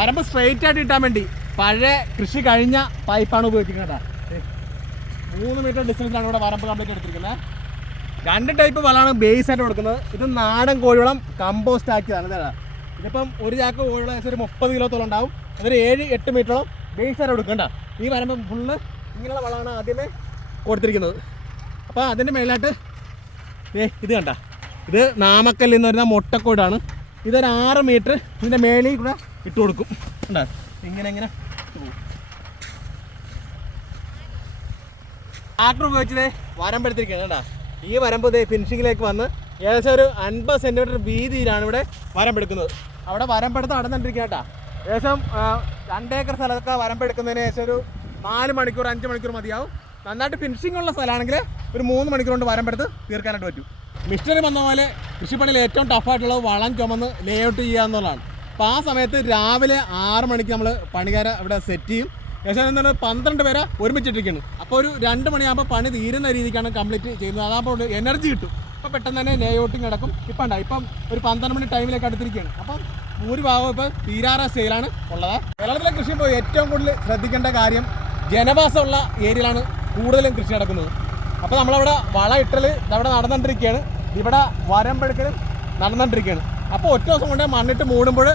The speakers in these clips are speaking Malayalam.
വരമ്പ് സ്ട്രെയിറ്റ് ആയിട്ട് ഇട്ടാൻ വേണ്ടി പഴയ കൃഷി കഴിഞ്ഞ പൈപ്പാണ് ഉപയോഗിക്കുന്നത്. 3 മീറ്റർ ഡിസ്റ്റൻസിലാണ് ഇവിടെ വരമ്പ് കംപ്ലീറ്റ് എടുത്തിരിക്കുന്നത്. 2 ടൈപ്പ് വളമാണ് ബേസ് ആയിട്ട് കൊടുക്കുന്നത്. ഇത് നാടൻ കോഴിവളം കമ്പോസ്റ്റ് ആക്കിയതാണ്. ഇതാണ് ഇതിപ്പം ഒരു ചാക്ക് കോഴിവളം ഏകദേശം ഒരു 30 കിലോത്തോളം ഉണ്ടാവും. അതൊരു 7-8 മീറ്ററോളം ബേസ് ആയിട്ട് കൊടുക്കണ്ട. ഈ വരമ്പ് ഫുള്ള് ഇങ്ങനെയുള്ള വളമാണ് ആദ്യമേ കൊടുത്തിരിക്കുന്നത്. അപ്പോൾ അതിൻ്റെ മേലായിട്ട് ഇത് കണ്ട, ഇത് നാമക്കല്ലിൽ നിന്ന് വരുന്ന മുട്ടക്കോടാണ്. ഇതൊരു 6 മീറ്റർ ഇതിൻ്റെ മേളിൽ കൂടെ ഇട്ട് കൊടുക്കും. കണ്ടാ ഇങ്ങനെ ട്രാക്ടർ ഉപയോഗിച്ചത് വരമ്പെടുത്തിരിക്കുകയാണ്. കേട്ടാ ഈ വരമ്പ് ഫിനിഷിങ്ങിലേക്ക് വന്ന് ഏകദേശം ഒരു 50 സെൻറ്റിമീറ്റർ വീതിയിലാണ് ഇവിടെ വരമ്പെടുക്കുന്നത്. അവിടെ വരമ്പെടുത്ത് നടന്നിട്ടിരിക്കുക. കേട്ടാ ഏകദേശം 2 ഏക്കർ സ്ഥലമൊക്കെ വരമ്പെടുക്കുന്നതിന് ഏകദേശം ഒരു 4 മണിക്കൂർ 5 മണിക്കൂർ മതിയാവും. നന്നായിട്ട് ഫിനിഷിംഗ് ഉള്ള സ്ഥലമാണെങ്കിൽ ഒരു 3 മണിക്കൂർ കൊണ്ട് വരമ്പെടുത്ത് തീർക്കാനായിട്ട് പറ്റും. മിഷനറി വന്ന പോലെ കൃഷിപ്പണിയിൽ ഏറ്റവും ടഫായിട്ടുള്ളത് വളം ചുമന്ന് ലേ ഔട്ട് ചെയ്യുക എന്നുള്ളതാണ്. അപ്പോൾ ആ സമയത്ത് രാവിലെ 6 മണിക്ക് നമ്മൾ പണിക്കാരെ ഇവിടെ സെറ്റ് ചെയ്യും. ഏകദേശം എന്താണ് 12 പേരെ ഒരുമിച്ചിട്ടിരിക്കുന്നു. അപ്പോൾ ഒരു 2 മണിയാകുമ്പോൾ പണി തീരുന്ന രീതിക്കാണ് കംപ്ലീറ്റ് ചെയ്യുന്നത്. അതാകുമ്പോൾ എനർജി കിട്ടും. അപ്പോൾ പെട്ടെന്ന് തന്നെ ലേ ഔട്ടിങ് നടക്കും. ഇപ്പം ഒരു 12 മണി ടൈമിലേക്ക് അടുത്തിരിക്കുകയാണ്. അപ്പം ഭൂരിഭാഗം ഇപ്പോൾ തീരാറ സ്റ്റേജിലാണ് ഉള്ളത്. കേരളത്തിലെ കൃഷി ഇപ്പോൾ ഏറ്റവും കൂടുതൽ ശ്രദ്ധിക്കേണ്ട കാര്യം ജനവാസമുള്ള ഏരിയയിലാണ് കൂടുതലും കൃഷി നടക്കുന്നത്. അപ്പോൾ നമ്മളവിടെ വളം ഇട്ടൽ അവിടെ നടന്നുകൊണ്ടിരിക്കുകയാണ്. ഇവിടെ വരമ്പെടുക്കലും നടന്നുകൊണ്ടിരിക്കുകയാണ്. അപ്പോൾ ഒറ്റ ദിവസം കൊണ്ട് മണ്ണിട്ട് മൂടുമ്പോൾ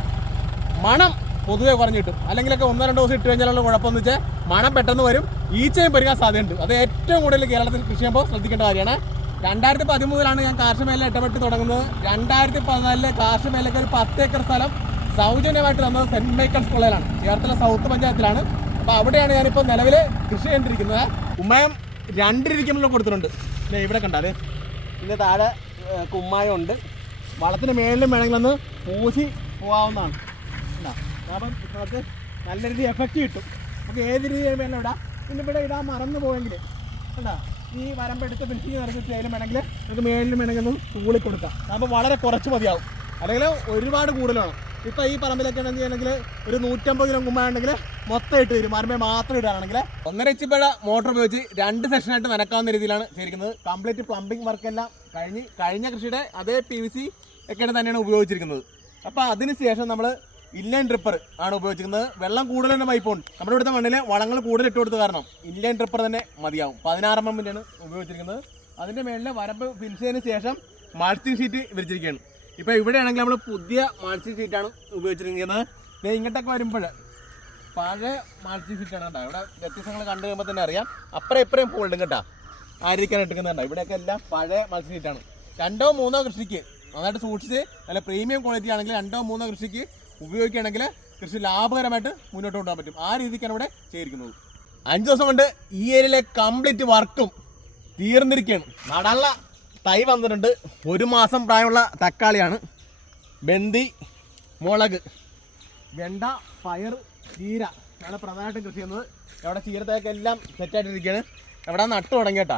മണം പൊതുവെ കുറഞ്ഞു കിട്ടും. അല്ലെങ്കിലൊക്കെ 1-2 ദിവസം ഇട്ട് കഴിഞ്ഞാലുള്ള കുഴപ്പമെന്ന് വെച്ചാൽ മണം പെട്ടെന്ന് വരും, ഈച്ചയും പെരുകാൻ സാധ്യതയുണ്ട്. അത് ഏറ്റവും കൂടുതൽ കേരളത്തിൽ കൃഷി ചെയ്യുമ്പോൾ ശ്രദ്ധിക്കേണ്ട കാര്യമാണ്. 2013 ഞാൻ കാർഷിക മേഖല ഇടപെട്ട് തുടങ്ങുന്നത്. 2014 കാർഷിക മേഖലയ്ക്ക് ഒരു 10 ഏക്കർ സ്ഥലം സൗജന്യമായിട്ട് തന്നത് സെൻറ്റ് മൈക്കിൾസ് കോളേജിലാണ്, ചേർത്തല സൗത്ത് പഞ്ചായത്തിലാണ്. അപ്പോൾ അവിടെയാണ് ഞാനിപ്പോൾ നിലവിൽ കൃഷി ചെയ്തുകൊണ്ടിരിക്കുന്നത്. ഉമ്മയം 2 രീതിക്കുമ്പോൾ കൊടുത്തിട്ടുണ്ട്. ഇവിടെ കണ്ടാൽ ഇതിൻ്റെ താഴെ കുമ്മായം ഉണ്ട്. വളത്തിന് മേളിലും വേണമെങ്കിലൊന്ന് പൂശി പോകാവുന്നതാണ്. അപ്പം നമുക്ക് നല്ല രീതിയിൽ എഫക്റ്റ് കിട്ടും. നമുക്ക് ഏത് രീതിയിൽ വേണം ഇടാം. പിന്നെ ഇവിടെ ഇടാൻ മറന്നു പോയെങ്കിൽ കണ്ടാ ഈ വരമ്പെടുത്ത് ഫിനിഷിങ് നടത്തിയിട്ട് അതിലും വേണമെങ്കിൽ നമുക്ക് മേളിലും വേണമെങ്കിൽ ഒന്ന് തൂളി കൊടുക്കാം. അപ്പോൾ വളരെ കുറച്ച് മതിയാവും, അല്ലെങ്കിൽ ഒരുപാട് കൂടുതലാണ്. ഇപ്പോൾ ഈ പറമ്പിലൊക്കെ ആണെങ്കിൽ ഒരു 150 കിലോ കുമ്മായം ഉണ്ടെങ്കിൽ മൊത്തം ഇട്ട് വരും. മരമ്പേ മാത്രം ഇടുകയാണെങ്കിൽ 1.5 HP മോട്ടർ ഉപയോഗിച്ച് 2 സെക്ഷനായിട്ട് നനക്കാവുന്ന രീതിയിലാണ് ചെയ്തിരിക്കുന്നത്. കംപ്ലീറ്റ് പ്ലംബിംഗ് വർക്കെല്ലാം കഴിഞ്ഞ കൃഷിയുടെ അതേ PVC ഒക്കെ തന്നെയാണ് ഉപയോഗിച്ചിരിക്കുന്നത്. അപ്പോൾ അതിന് ശേഷം നമ്മൾ ഇൻലൈൻ ഡ്രിപ്പർ ആണ് ഉപയോഗിച്ചിരിക്കുന്നത്. വെള്ളം കൂടുതൽ തന്നെ പൈപ്പുണ്ട്. നമ്മുടെ ഇവിടുത്തെ മണ്ണിൽ വളങ്ങൾ കൂടുതൽ ഇട്ട് കൊടുത്ത കാരണം ഇൻലൈൻ ഡ്രിപ്പർ തന്നെ മതിയാവും. 16 mm ഉപയോഗിച്ചിരിക്കുന്നത്. അതിൻ്റെ മേളിൽ വരമ്പ് ഫിനിഷ് ചെയ്തതിന് ശേഷം മൾച്ചിങ് ഷീറ്റ് വിരിച്ചിരിക്കുകയാണ്. ഇപ്പോൾ ഇവിടെയാണെങ്കിൽ നമ്മൾ പുതിയ മൾച്ചിങ് ഷീറ്റാണ് ഉപയോഗിച്ചിരിക്കുന്നത്. ഇങ്ങോട്ടൊക്കെ വരുമ്പോൾ പഴയ മൾച്ചിങ് ഷീറ്റാണ് കേട്ടോ. ഇവിടെ വ്യത്യസ്തങ്ങൾ കണ്ടു കഴിയുമ്പോൾ തന്നെ അറിയാം. അപ്പുറം ഇപ്പുറം ഫോൾഡും കേട്ടോ ആയിരിക്കാൻ എടുക്കുന്നുണ്ടോ. ഇവിടെയൊക്കെ എല്ലാം പഴയ മൾച്ചിങ് ഷീറ്റാണ്. 2-3 കൃഷിക്ക് നന്നായിട്ട് സൂക്ഷിച്ച് നല്ല പ്രീമിയം ക്വാളിറ്റി ആണെങ്കിൽ 2-3 കൃഷിക്ക് ഉപയോഗിക്കുകയാണെങ്കിൽ കൃഷി ലാഭകരമായിട്ട് മുന്നോട്ട് കൊണ്ടുപോകാൻ പറ്റും. ആ രീതിക്കാണ് ഇവിടെ ചെയ്തിരിക്കുന്നത്. 5 ദിവസം കൊണ്ട് ഈ ഏരിയയിലെ കംപ്ലീറ്റ് വർക്കും തീർന്നിരിക്കുകയാണ്. നടാനുള്ള തൈ വന്നിട്ടുണ്ട്. 1 മാസം പ്രായമുള്ള തക്കാളിയാണ്. ബന്ദി, മുളക്, വെണ്ട, പയർ, ചീര ആണ് പ്രധാനമായിട്ടും കൃഷി ചെയ്യുന്നത്. അവിടെ ചീരത്തേക്ക് എല്ലാം സെറ്റായിട്ടിരിക്കുകയാണ്. ഇവിടെ നട്ടു തുടങ്ങിയേട്ടാ.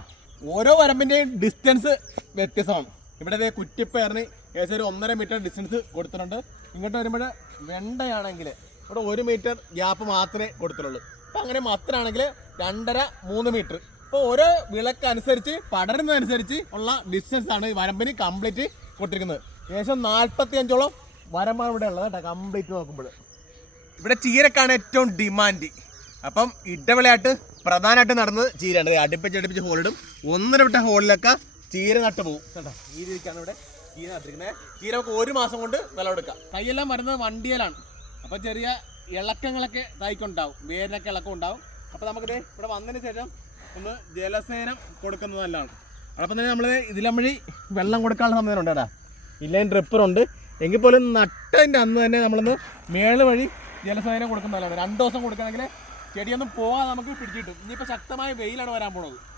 ഓരോ വരമ്പിൻ്റെയും ഡിസ്റ്റൻസ് വ്യത്യസ്തമാണ്. ഇവിടെ കുറ്റിപ്പയറിന് ഏകദേശം ഒരു 1.5 മീറ്റർ ഡിസ്റ്റൻസ് കൊടുത്തിട്ടുണ്ട്. ഇങ്ങോട്ട് വരുമ്പോൾ വെണ്ടയാണെങ്കിൽ ഇവിടെ 1 മീറ്റർ ഗ്യാപ്പ് മാത്രമേ കൊടുത്തിട്ടുള്ളൂ. അപ്പോൾ അങ്ങനെ മത്തനാണെങ്കിൽ 2.5-3 മീറ്റർ. അപ്പോൾ ഓരോ വിളക്കനുസരിച്ച് പടരുന്നതനുസരിച്ച് ഉള്ള ഡിസ്റ്റൻസ് ആണ് ഈ വരമ്പിന് കംപ്ലീറ്റ് കൊടുത്തിരിക്കുന്നത്. ഏകദേശം 45ഓളം വരമ്പാണ് ഇവിടെ ഉള്ളത് കേട്ടോ. കംപ്ലീറ്റ് നോക്കുമ്പോൾ ഇവിടെ ചീരക്കാണ് ഏറ്റവും ഡിമാൻഡ്. അപ്പം ഇടവിളയായിട്ട് പ്രധാനമായിട്ട് നടന്നത് ചീരയാണ്. അടുപ്പിച്ച് ഹോളിടും. 1.5 വിട്ട ഹോളിലൊക്കെ ചീര നട്ട് പോകും കേട്ടോ. ഈ രീതിക്കാണ് ഇവിടെ ചീര നട്ടിരിക്കുന്നത്. ചീര നമുക്ക് 1 മാസം കൊണ്ട് വിളവെടുക്കാം. തൈയെല്ലാം വരുന്നത് വണ്ടിയിലാണ്. അപ്പോൾ ചെറിയ ഇളക്കങ്ങളൊക്കെ തൈക്കുണ്ടാവും, വേരിനൊക്കെ ഇളക്കം ഉണ്ടാവും. അപ്പോൾ നമുക്കിത് ഇവിടെ വന്നതിന് ശേഷം ഒന്ന് ജലസേനം കൊടുക്കുന്നത് നല്ലതാണ്. അപ്പം തന്നെ നമ്മൾ ഇതിലെ വഴി വെള്ളം കൊടുക്കാനുള്ള സമയമുണ്ട് കേട്ടോ. ഇല്ലെങ്കിൽ ഡ്രിപ്പറുണ്ട്. എങ്കിൽ പോലും നട്ടതിൻ്റെ അന്ന് തന്നെ നമ്മളൊന്ന് മേള് വഴി ജലസേനം കൊടുക്കുന്നതല്ലാണ്. 2 ദിവസം കൊടുക്കണമെങ്കിൽ ചെടിയൊന്നും പോകാതെ നമുക്ക് പിടിച്ചിട്ടും. ഇനിയിപ്പോൾ ശക്തമായ വെയിലാണ് വരാൻ പോകുന്നത്.